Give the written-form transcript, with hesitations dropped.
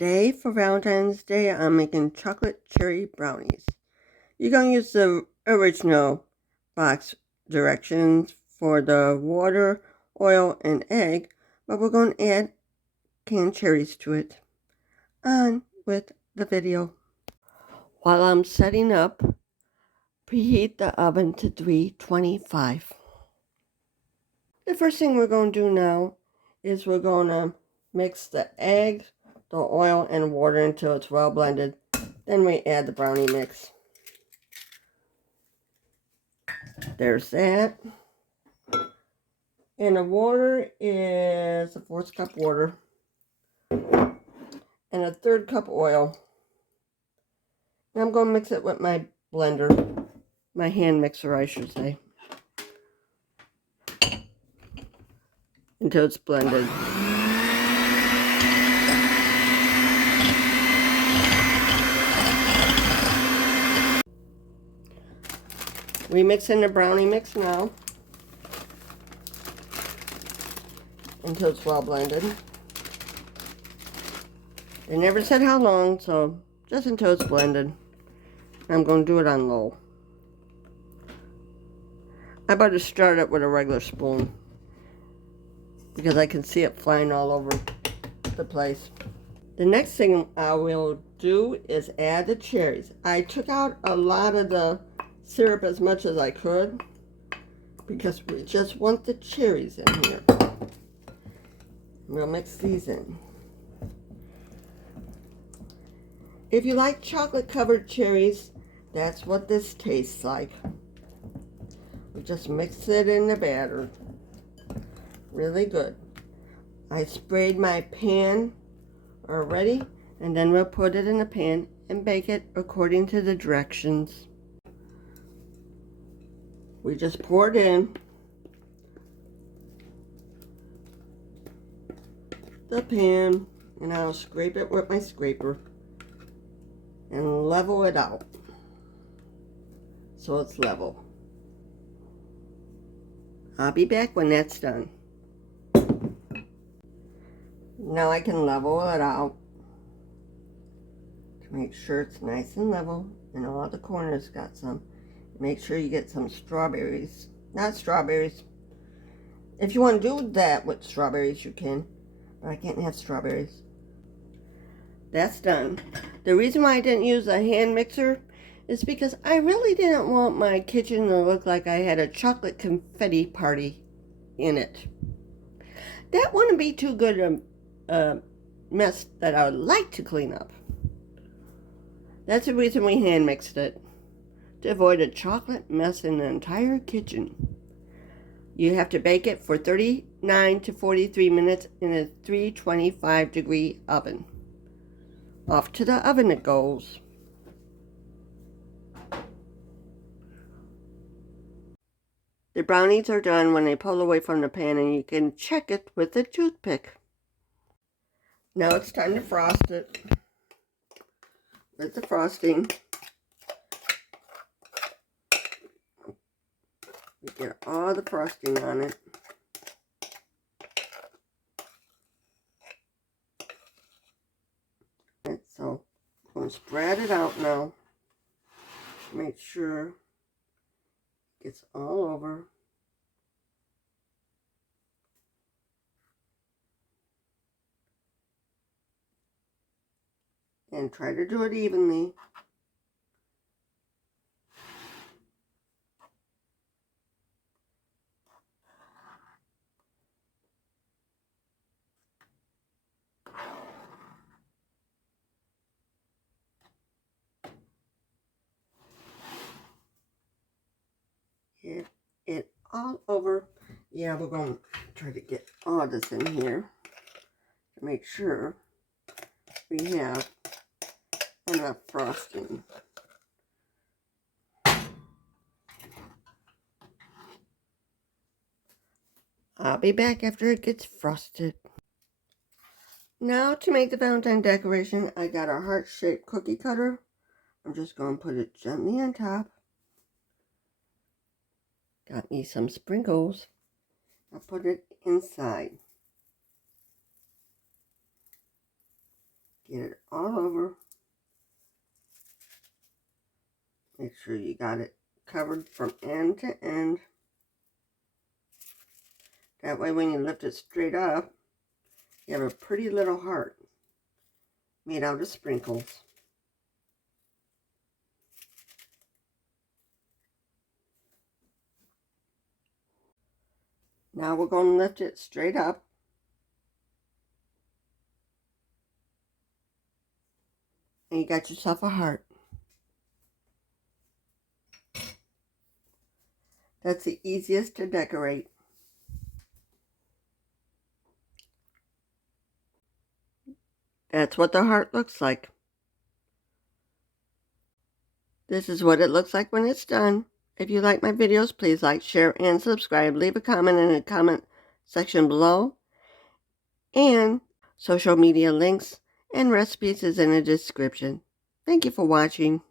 Today for Valentine's Day, I'm making chocolate cherry brownies. You're going to use the original box directions for the water, oil, and egg, but we're going to add canned cherries to it. On with the video. While I'm setting up, preheat the oven to 325. The first thing we're going to do now is we're going to mix the egg, the oil, and water until it's well blended. Then we add the brownie mix. There's that. And the water is a 1/4 cup water. And a 1/3 cup oil. And I'm going to mix it with my blender. My hand mixer, I should say. Until it's blended. We mix in the brownie mix now. Until it's well blended. They never said how long, so just until it's blended. I'm going to do it on low. I better start it with a regular spoon because I can see it flying all over the place. The next thing I will do is add the cherries. I took out a lot of the syrup as much as I could because we just want the cherries in here. We'll mix these in. If you like chocolate covered cherries, that's what this tastes like. We just mix it in the batter. Really good. I sprayed my pan already, and then we'll put it in the pan and bake it according to the directions. We just pour it in the pan, and I'll scrape it with my scraper and level it out so it's level. I'll be back when that's done. Now I can level it out to make sure it's nice and level and all the corners got some. Make sure you get some strawberries. Not strawberries. If you want to do that with strawberries, you can. But I can't have strawberries. That's done. The reason why I didn't use a hand mixer is because I really didn't want my kitchen to look like I had a chocolate confetti party in it. That wouldn't be too good a mess that I would like to clean up. That's the reason we hand mixed it. To avoid a chocolate mess in the entire kitchen. You have to bake it for 39 to 43 minutes in a 325 degree oven. Off to the oven it goes. The brownies are done when they pull away from the pan, and you can check it with a toothpick. Now it's time to frost it with the frosting. You get all the frosting on it. And so I'm going to spread it out now. Make sure it gets all over. And try to do it evenly. Get it all over. Yeah, we're going to try to get all this in here to make sure we have enough frosting. I'll be back after it gets frosted. Now to make the Valentine decoration, I got a heart-shaped cookie cutter. I'm just going to put it gently on top. Got me some sprinkles. I'll put it inside. Get it all over. Make sure you got it covered from end to end. That way when you lift it straight up, you have a pretty little heart made out of sprinkles. Now we're going to lift it straight up. And you got yourself a heart. That's the easiest to decorate. That's what the heart looks like. This is what it looks like when it's done. If you like my videos, please like, share, and subscribe. Leave a comment in the comment section below. And social media links and recipes is in the description. Thank you for watching.